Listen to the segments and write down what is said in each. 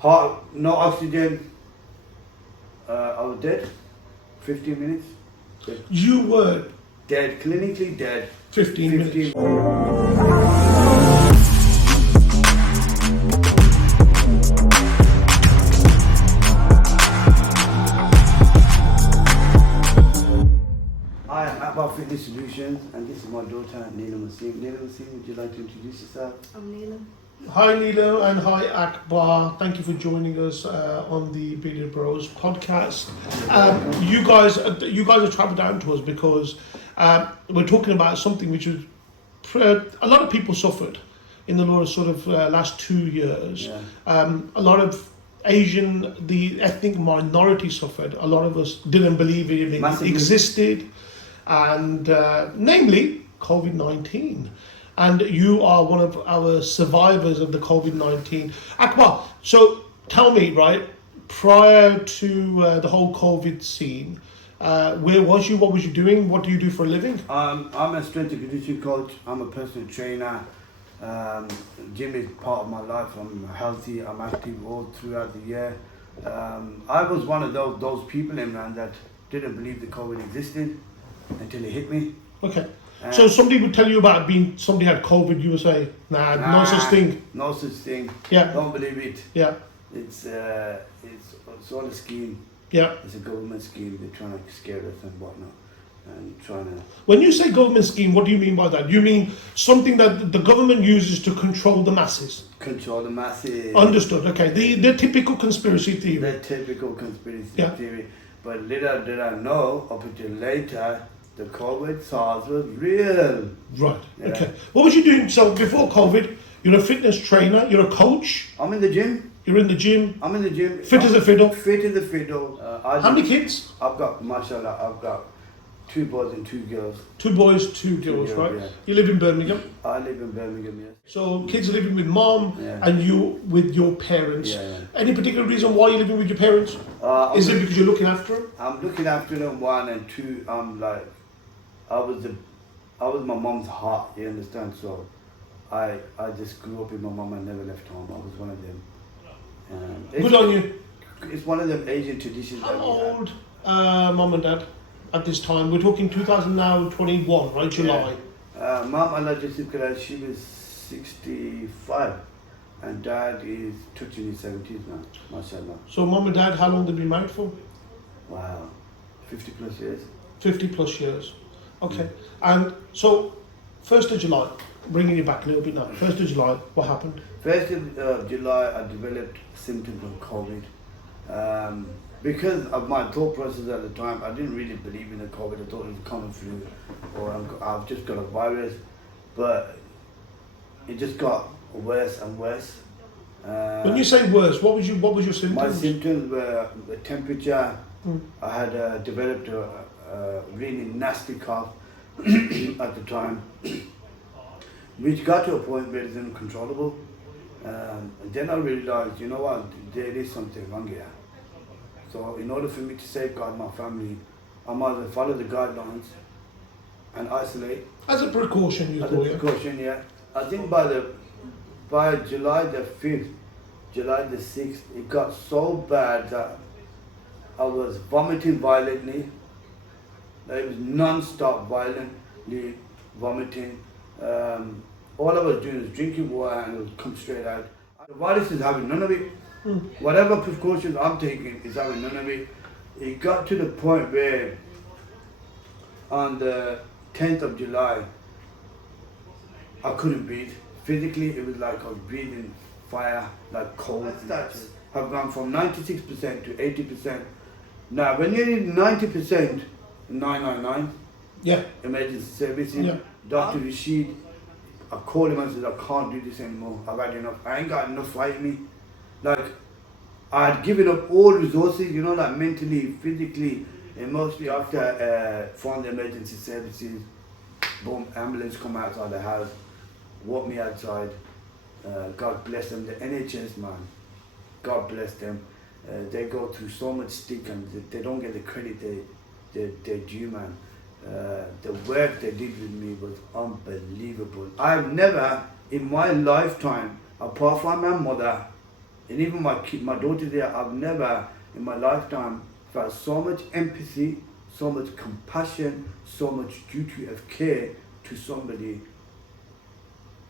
Heart, no oxygen. I was dead. 15 minutes. Dead. You were Dead, clinically dead. 15 minutes. I am Akbar Fitness Solutions, and this is my daughter, Neelam Wasim. Neelam Wasim, would you like to introduce yourself? I'm Neelam. Hi Nilo and hi Akbar. Thank you for joining us on the Broz podcast. You guys have travelled down to us because we're talking about something which was a lot of people suffered in the last 2 years. Yeah. A lot of the ethnic minority suffered. A lot of us didn't believe it Massively. existed, and namely COVID-19. And you are one of our survivors of the COVID-19. Akbar, so tell me, right, prior to the whole COVID scene, where was you? What was you doing? What do you do for a living? I'm a strength and conditioning coach. I'm a personal trainer. Gym is part of my life. I'm healthy. I'm active all throughout the year. I was one of those people, man, that didn't believe the COVID existed until it hit me. Okay. So somebody would tell you about somebody had COVID, you would say, nah, no such thing. No such thing. Yeah. Don't believe it. Yeah. It's all a scheme. Yeah. It's a government scheme. They're trying to scare us and whatnot, and trying to. When you say government scheme, what do you mean by that? You mean something that the government uses to control the masses? Control the masses. Understood. Okay. The typical conspiracy theory. The typical conspiracy Yeah. theory. But little did I know, up until later, the COVID SARS was real. Right. Yeah. Okay. What was you doing? So before COVID, you're a fitness trainer. You're a coach. I'm in the gym. You're in the gym. I'm in the gym. Fit as a fiddle. Fit as a fiddle. How many kids? I've got, mashallah, I've got 2 boys and 2 girls. 2 boys, 2 girls, girls, right? yeah. You live in Birmingham. I live in Birmingham, yes. So kids are living with mom Yeah. and you with your parents. Yeah. Any particular reason why you're living with your parents? Is it because you're looking after them? I'm looking after them, 1 and 2. I'm like, I was my mom's heart. You understand? So, I just grew up with my mom and never left home. I was one of them. Good on you. It's one of them Asian traditions. How that we have. old mom and dad at this time? We're talking 2021, right? July. Mom, Allah Jasif, she was 65, and dad is touching his 70s now. MashaAllah. So mom and dad, how long have they been married for? Wow, 50 plus years. 50 plus years. Okay. And so 1st of July, bringing you back a little bit now. 1st of July, what happened? 1st of July, I developed symptoms of COVID. Because of my thought process at the time, I didn't really believe in the COVID. I thought it was a common flu, or I've just got a virus. But it just got worse and worse. When you say worse, what was your symptoms? My symptoms were the temperature. I had developed a really nasty cough at the time, which got to a point where it's uncontrollable. And then I realized, you know what, there is something wrong here. So in order for me to safeguard my family, I might as well follow the guidelines and isolate. As a precaution, you As a thought, yeah? precaution, yeah. I think by July the 5th, July the 6th, it got so bad that I was vomiting violently. It was non-stop violently vomiting. All I was doing was drinking water and it would come straight out. The virus is having none of it. Whatever precautions I'm taking is having none of it. It got to the point where on the 10th of July, I couldn't breathe. Physically, it was like I was breathing fire, like cold. Stats have gone from 96% to 80%. Now, when you're in 90%, 999, Yeah. emergency services, Yeah. Dr. Rashid, I called him and said, I can't do this anymore. I've had enough. I ain't got enough fighting me. Like, I had given up all resources, you know, like mentally, physically, emotionally. After phone the emergency services, boom, ambulance come outside the house, walk me outside. God bless them. The NHS, man, God bless them. They go through so much stick and they don't get the credit they're due, man. The work they did with me was unbelievable. I've never in my lifetime, apart from my mother, and even my daughter there, I've never in my lifetime felt so much empathy, so much compassion, so much duty of care to somebody.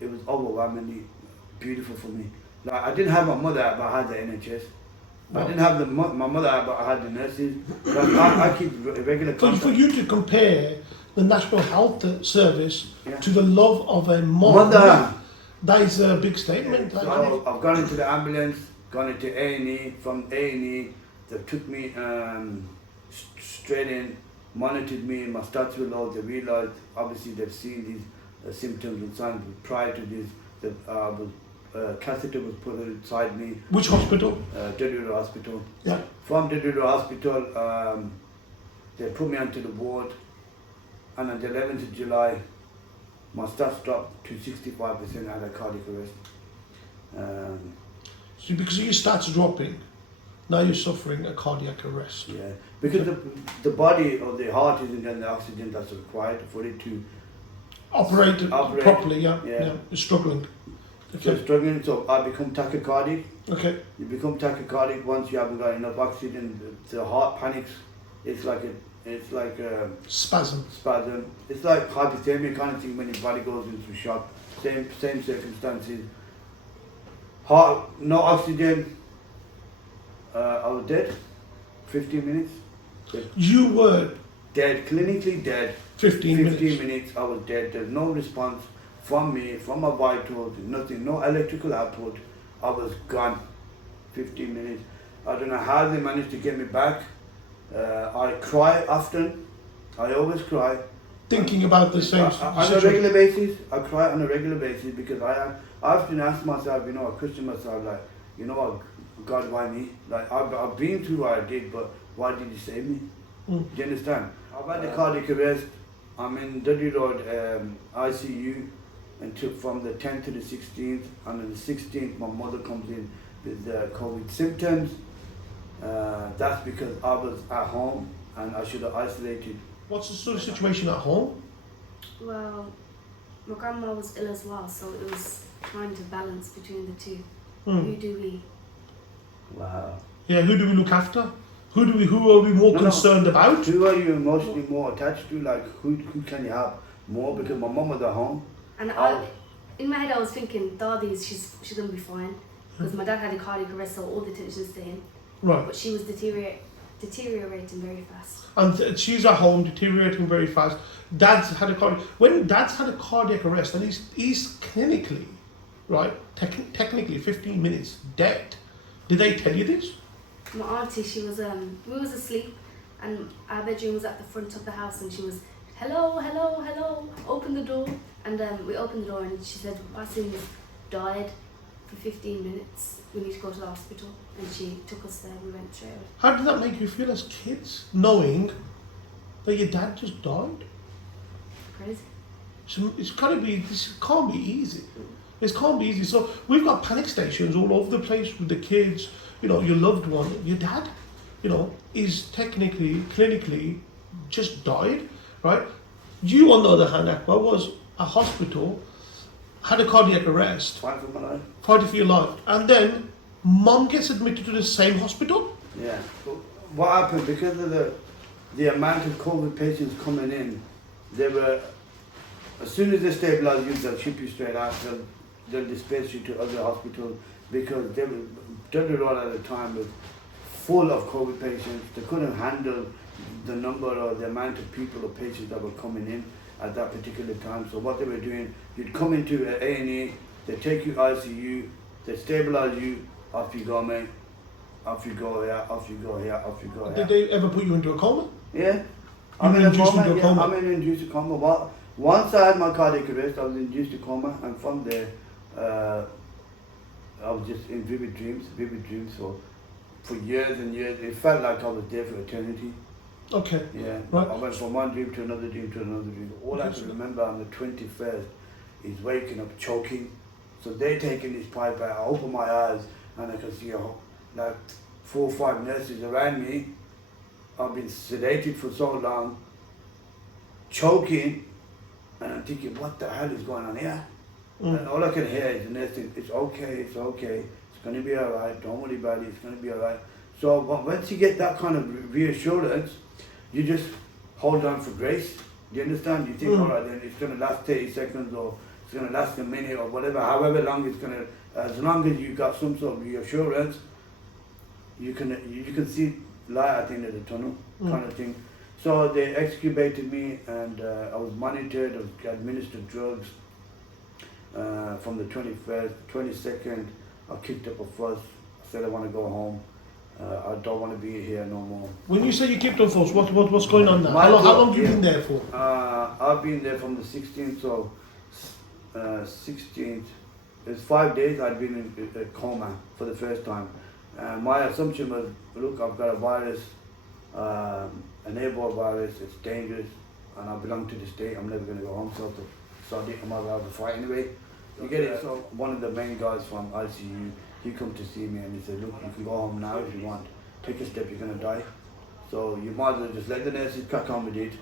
It was overwhelmingly beautiful for me. Like I didn't have my mother, but I had the NHS. I didn't have my mother, but I had the nurses. Like, I keep regular contact. For you to compare the National Health Service Yeah. to the love of a mom, Mother. that is a big statement. So I've gone into the ambulance, gone into A&E. From A&E, they took me straight in, monitored me, my stats were low. They realised, obviously they've seen these symptoms and signs prior to this. The catheter was put inside me. Which hospital? Dedura Hospital. Yeah. From Dedura Hospital, they put me onto the ward, and on the 11th of July, my stats dropped to 65%. I had a cardiac arrest. So because your stats dropping, now you're suffering a cardiac arrest. Yeah, because the body or the heart isn't getting the oxygen that's required for it to Operate properly, yeah. Yeah. You're struggling. So Okay. struggling, so I become tachycardic. Okay. You become tachycardic once you haven't got enough oxygen. The heart panics. It's like a Spasm. spasm. It's like hypothermia kind of thing when your body goes into shock. Same circumstances. Heart, no oxygen. I was dead. 15 minutes. You were Dead, clinically dead. 15 minutes. minutes. I was dead. There's no response from me, from my vitals, nothing, no electrical output. I was gone. 15 minutes. I don't know how they managed to get me back. I cry often. I always cry. Thinking about the same On a situation. regular basis. I cry on a regular basis because I often ask myself, I question myself, like, what, God, why me? Like, I've been through what I did, but why did you save me? Mm. Do you understand? I've had a cardiac arrest. I'm in Dudley Road ICU until from the 10th to the 16th. And on the 16th, my mother comes in with COVID symptoms. That's because I was at home and I should have isolated. What's the sort of situation at home? Well, my grandma was ill as well, so it was trying to balance between the two. Mm. Who do we? Wow. Yeah, who do we look after? Who are we more concerned about? Who are you emotionally more attached to? Like, who can you have more? Because my mum was at home. And in my head, I was thinking, Dadi's, she's gonna be fine, because my dad had a cardiac arrest, so all the attention's to him. Right. But she was deteriorating very fast. And she's at home deteriorating very fast. Dad's had a cardiac. When Dad's had a cardiac arrest and he's clinically, right, technically 15 minutes dead. Did they tell you this? My auntie, she was we was asleep, and our bedroom was at the front of the house, and she was, hello, hello, hello, open the door. And we opened the door, and she said, Wasim died for 15 minutes. We need to go to the hospital. And she took us there. We went straight away. How did that make you feel as kids, knowing that your dad just died? Crazy. So it's got to be. This can't be easy. This can't be easy. So we've got panic stations all over the place with the kids. Your loved one, your dad, is technically, clinically, just died, right? You, on the other hand, Akbar, was a hospital, had a cardiac arrest, Fight for my life. fighting for your life, and then mom gets admitted to the same hospital. Yeah. But what happened, because of the amount of COVID patients coming in, they were, as soon as they stabilize you, they'll ship you straight out. They'll disperse you to other hospitals, because they were, Dudley Road at the time was full of COVID patients. They couldn't handle the number or the amount of people or patients that were coming in at that particular time. So what they were doing, you'd come into an A&E, they take you ICU, they stabilize you, off you go, mate. Off you go here, off you go here, off you go here. Did they ever put you into a coma? Yeah. I'm induced into a coma. I'm in induced coma. Well, once I had my cardiac arrest, I was induced to coma, and from there, I was just in vivid dreams. For years and years. It felt like I was there for eternity. Okay. Yeah. Right. I went from one dream to another dream to another dream. All I can remember on the 21st is waking up choking. So they taking this pipe out. I open my eyes and I can see like 4 or 5 nurses around me. I've been sedated for so long, choking, and I'm thinking, what the hell is going on here? Mm. And all I can hear is the nurse saying, it's okay, It's going to be alright. Don't worry about it. It's going to be alright. So once you get that kind of reassurance, you just hold on for grace. Do you understand? You think, alright, then it's going to last 30 seconds or it's going to last a minute or whatever, however long it's going to, as long as you got some sort of reassurance, you can see light at the end of the tunnel, kind of thing. So they extubated me and I was monitored, I was administered drugs. From the 21st, 22nd, I kicked up a fuss. I said I want to go home. I don't want to be here no more. When you say you kicked off us, what's going on now? How long have you been there for? I've been there from the 16th, so 16th. It's 5 days I'd been in a coma for the first time. My assumption was, look, I've got a virus, an airborne virus, it's dangerous, and I belong to the state, I'm never going to go home, so I might have to fight anyway. You get it? So one of the main guys from ICU, he come to see me and he said, look, you can go home now if you want. Take a step, you're going to die. So you might as well just let the nurses crack on with it.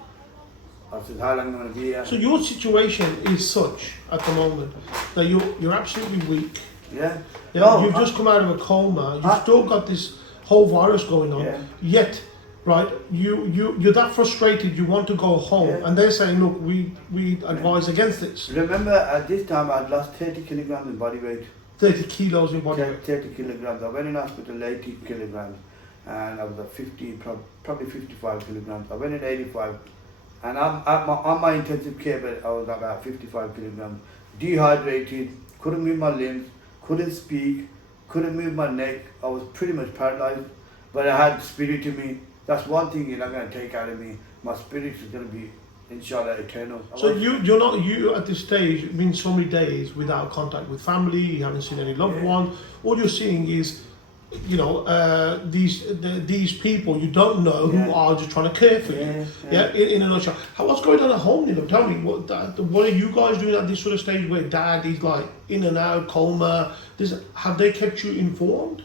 I said, how long am I going to be here? So your situation is such at the moment that you're absolutely weak. Yeah. You've just come out of a coma. You've still got this whole virus going on. Yeah. Yet, right, you're that frustrated. You want to go home, and they're saying, look, we advise against this. Remember, at this time, I'd lost 30 kilograms in body weight. 30 kilos in body weight. 30 kilograms. I went in hospital 80 kilograms, and I was at 50, probably 55 kilograms. I went in 85, and I'm on my intensive care bed. I was about 55 kilograms, dehydrated, couldn't move my limbs, couldn't speak, couldn't move my neck. I was pretty much paralyzed, but I had spirit in me. That's one thing you're not going to take out of me. My spirit is going to be, inshallah, eternal. So you at this stage, it means so many days without contact with family, you haven't seen any loved one. All you're seeing is, these people you don't know who are just trying to care for you. In a nutshell. What's going on at home, Nilo? Tell me, what are you guys doing at this sort of stage where dad is like in and out, coma? Have they kept you informed?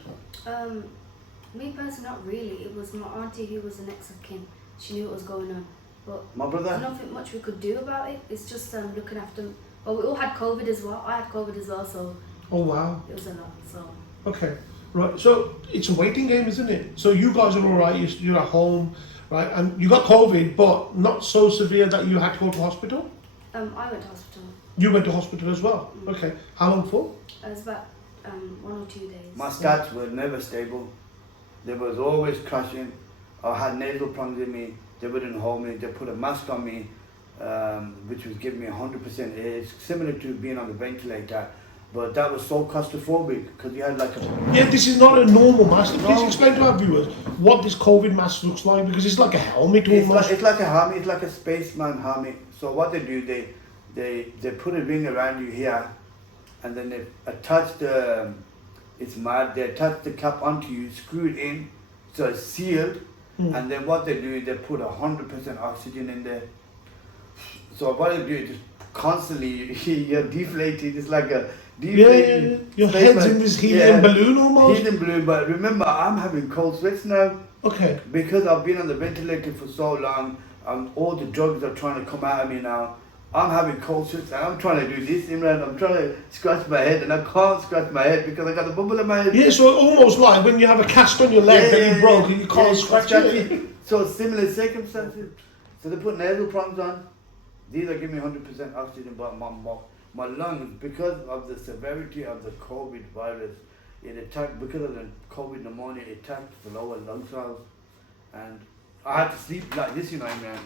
Me personally, not really. It was my auntie who was the next of kin. She knew what was going on. But my brother? there's nothing much we could do about it. It's just looking after. Well, we all had COVID as well. I had COVID as well, so. Oh wow. It was a lot. So. Okay, right. So it's a waiting game, isn't it? So you guys are all right. You're at home, right? And you got COVID, but not so severe that you had to go to hospital. I went to hospital. You went to hospital as well. Okay. How long for? It was about 1 or 2 days. My stats were never stable. They was always crashing. I had nasal prongs in me. They wouldn't hold me. They put a mask on me, which was giving me 100% air. It's similar to being on the ventilator, but that was so claustrophobic because you had like a... Yeah, this is not a normal mask. Please explain to our viewers what this COVID mask looks like, because it's like a helmet almost. It's like a helmet. It's like a spaceman helmet. So what they do, they put a ring around you here, and then they attach the... It's mad. They attach the cap onto you, screw it in, so it's sealed. And then what they do is they put 100% oxygen in there. So what they do is just constantly you're deflated. It's like a deflated. Your head's in this helium balloon almost. Helium balloon. But remember, I'm having cold sweats now. Okay. Because I've been on the ventilator for so long, all the drugs are trying to come out of me now. I'm having cold sweats and I'm trying to do this, Imran. I'm trying to scratch my head and I can't scratch my head because I got a bubble in my head. Yeah, so almost like when you have a cast on your leg that you broke and you can't scratch it. So similar circumstances. So they put nasal prongs on. These are giving me 100% oxygen, but my lungs, because of the severity of the COVID virus, it attacked, because of the COVID pneumonia, it attacked the lower lung cells. And I had to sleep like this, man.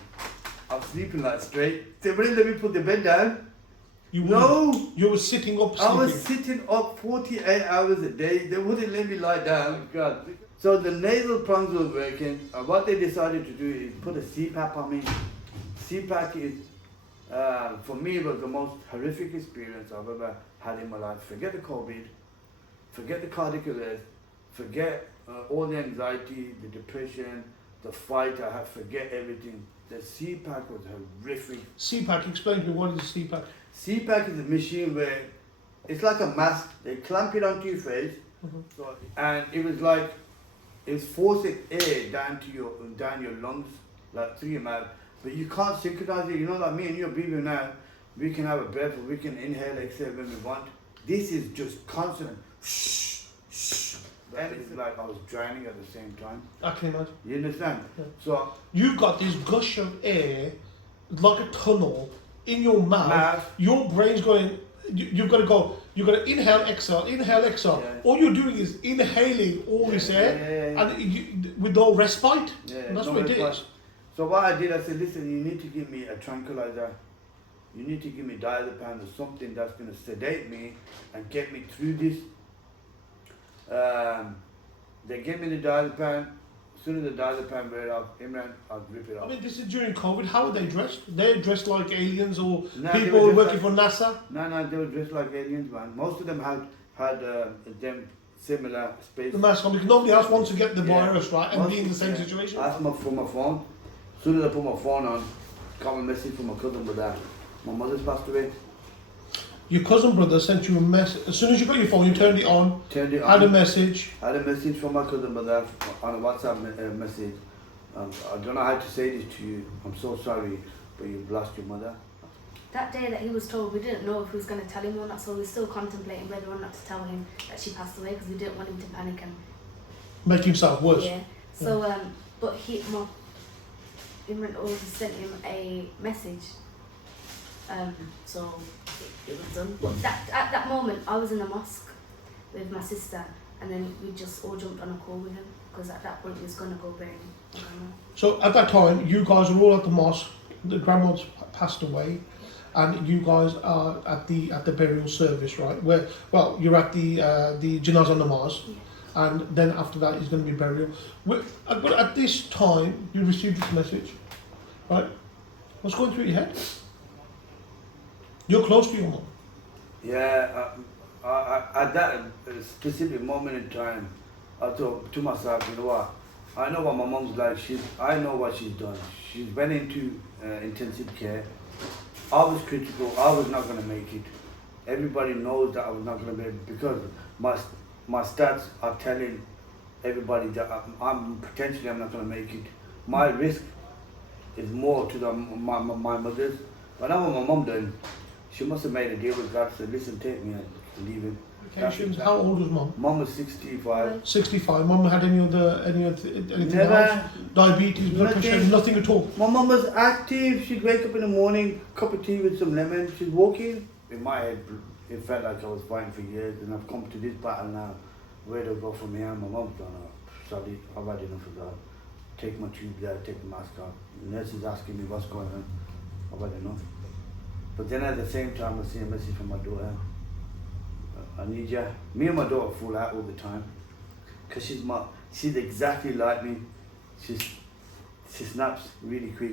I'm sleeping like straight. They wouldn't let me put the bed down. You were sitting up sleeping. I was sitting up 48 hours a day. They wouldn't let me lie down. God. So the nasal prongs were working. What they decided to do is put a CPAP on me. CPAP is, for me, was the most horrific experience I've ever had in my life. Forget the COVID, forget the cardiac arrest, forget all the anxiety, the depression, the fight I had, forget everything. The CPAP was horrific. CPAP, explain to me, what is CPAP? CPAP is a machine where it's like a mask. They clamp it onto your face, and it was forcing air down your lungs, like through your mouth. But you can't synchronize it. You know, like me and you are breathing now. We can have a breath, or we can inhale, exhale when we want. This is just constant. And it's like I was drowning at the same time. I can imagine. You understand? Yeah. So You got this gush of air, like a tunnel, in your mouth. Your brain's going. You've got to go. You've got to inhale, exhale, inhale, exhale. Yeah. All you're doing is inhaling all this air, and with no respite. And that's what it is. So what I did, I said, listen, you need to give me a tranquilizer. You need to give me diazepam or something that's going to sedate me and get me through this. They gave me the diazepam. As soon as the diazepam wear off, Imran, I'll rip it off. I mean, this is during COVID. How are they dressed? They're dressed like aliens or No, people working for NASA? No, they were dressed like aliens, man. Most of them had them similar space. The mask on, because nobody else wants to get the Yeah. virus, right? And be in the same situation. I asked for my phone. As soon as I put my phone on, got a message from my cousin with that. My mother's passed away. Your cousin brother sent you a message. As soon as you got your phone, you turned it on. Had a message. I had a message from my cousin brother on a WhatsApp message. I don't know how to say this to you. I'm so sorry, but you've lost your mother. That day that he was told, we didn't know if we was going to tell him or not, so we were still contemplating whether or not to tell him that she passed away because we didn't want him to panic and Make himself worse. yeah. So but Imran already sent him a message. So it was done. But at that moment, I was in the mosque with my sister, and then we just all jumped on a call with him because at that point he was going to go bury my grandma. So at that time, you guys were all at the mosque. The grandma's passed away, and you guys are at the burial service, right? You're at the janazah namaz, and then after that is going to be burial. But at this time, you received this message, right? What's going through your head? You're close to your mom. Yeah, at that specific moment in time, I thought to myself, you know what? I know what my mom's like. I know what she's done. She's went into intensive care. I was critical. I was not going to make it. Everybody knows that I was not going to make it because my stats are telling everybody that I'm potentially I'm not going to make it. My risk is more to my mother's. But I know what my mom done. She must have made a deal with God. Said, listen, take me and leave him. How old was mom? Mom was 65. 65. Mom had anything Never. else? Diabetes, blood pressure, nothing at all. My mom was active. She'd wake up in the morning, cup of tea with some lemon. She's walking. In my head, it felt like I was fighting for years, and I've come to this battle now. Where do I go from here? My mom's gone, sorry, I've had enough of that. Take my tubes out, take the mask off. The nurse is asking me what's going on. I've had enough. But then at the same time, I see a message from my daughter. I need you. Me and my daughter fall out all the time. Because she's exactly like me. She snaps really quick.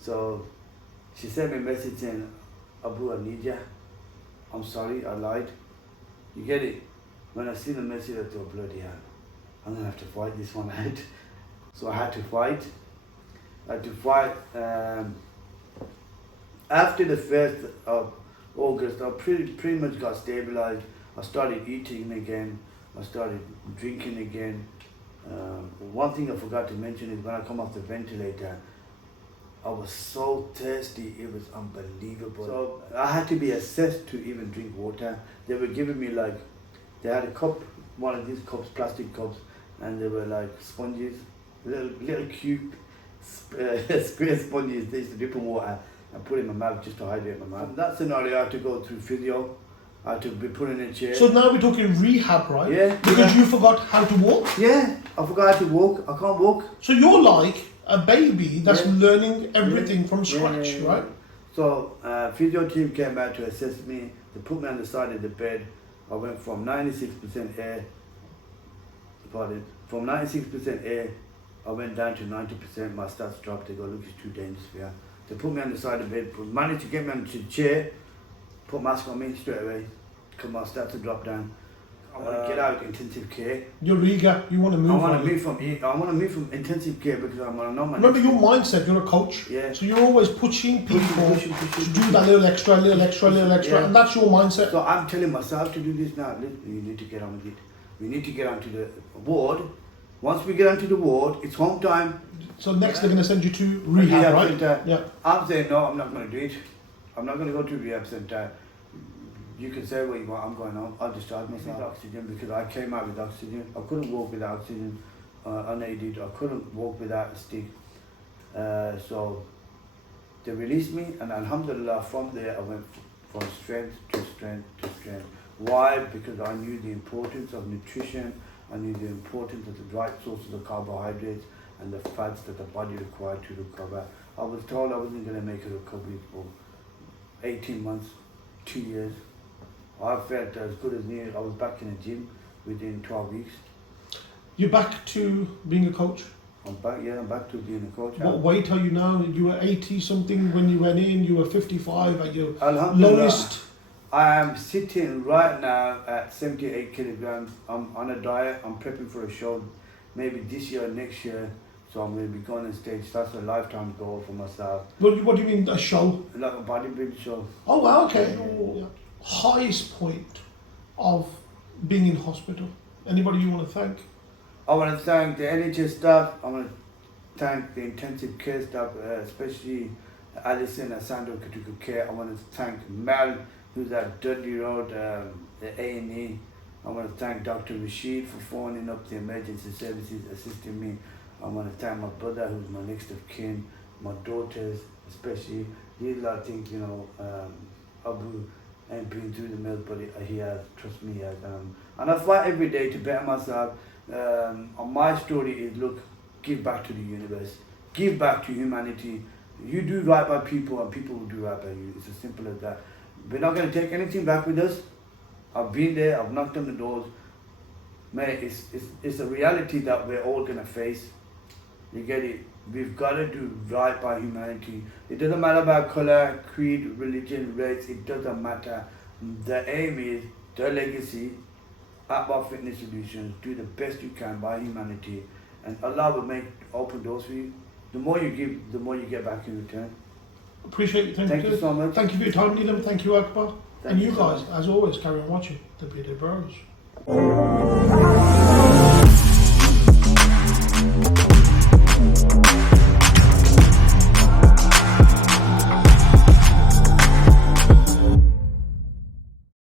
So she sent me a message saying, Abu, I need you. I'm sorry, I lied. You get it? When I see the message, I thought, bloody hell, I'm going to have to fight this one out. So I had to fight. After the 1st of August, I pretty much got stabilized. I started eating again. I started drinking again. One thing I forgot to mention is when I come off the ventilator, I was so thirsty, it was unbelievable. So I had to be assessed to even drink water. They were giving me they had a cup, one of these cups, plastic cups, and they were like sponges, little cube square sponges. They used to dip in water and put in my mouth just to hydrate my mouth. In that scenario, I had to go through physio. I had to be put in a chair. So now we're talking rehab, right? Yeah. Because you forgot how to walk? Yeah, I forgot how to walk. I can't walk. So you're like a baby that's learning everything from scratch, right? So physio team came out to assess me. They put me on the side of the bed. I went from 96% air. From 96% air, I went down to 90%. My stats dropped. They go, look, it's too dangerous for you. They put me on the side of the bed. Managed to get me onto the chair. Put mask on me straight away. Because my stats had dropped down. I want to get out of intensive care. You're eager. You want to move. I want to move from intensive care because I know my. Remember your mindset. You're a coach. Yeah. So you're always pushing people pushing, to do that little extra, Yeah. and that's your mindset. So I'm telling myself to do this now. Listen, you need to get on with it. We need to get onto the ward. Once we get onto the ward, it's home time. So next they're going to send you to rehab, right? Center. Yeah. I'm saying no. I'm not going to do it. I'm not going to go to rehab center. You can say what you want, I'm going home. I'll discharge myself with oxygen because I came out with oxygen. I couldn't walk without oxygen, unaided. I couldn't walk without a stick. So they released me, and alhamdulillah, from there I went from strength to strength to strength. Why? Because I knew the importance of nutrition, I knew the importance of the right sources of carbohydrates and the fats that the body required to recover. I was told I wasn't going to make a recovery for 18 months, 2 years. I felt as good as new. I was back in the gym within 12 weeks. You're back to being a coach? I'm back to being a coach. What weight are you now? You were 80 something when you went in, you were 55 at your Alhamdulillah, lowest. I am sitting right now at 78 kilograms. I'm on a diet, I'm prepping for a show, maybe this year or next year. So I'm going to be going on stage. That's a lifetime goal for myself. What do you mean, a show? Like a bodybuilding show. Oh, wow, okay. Oh, highest point of being in hospital? Anybody you want to thank? I want to thank the NHS staff. I want to thank the intensive care staff, especially Alison and Sandro Critical Care. I want to thank Mel, who's at Dudley Road, the A&E. I want to thank Dr. Rashid for phoning up the emergency services, assisting me. I want to thank my brother, who's my next of kin, my daughters, especially. These are things, you know, Abu ain't been through the mill, but he has, trust me, he has. And I fight every day to better myself. My story is, look, give back to the universe, give back to humanity. You do right by people and people will do right by you. It's as simple as that. We're not going to take anything back with us. I've been there, I've knocked on the doors. Mate, it's a reality that we're all going to face. You get it? We've got to do right by humanity. It doesn't matter about colour, creed, religion, race, it doesn't matter. The aim is, the legacy, Akbar Fitness Solutions, do the best you can by humanity, and Allah will make open doors for you. The more you give, the more you get back in return. Appreciate it. Thank you so much. Thank you for your time, Neelam. Thank you, Akbar. Thank and you you so guys, much. as always, carry on watching the Beauty Bros.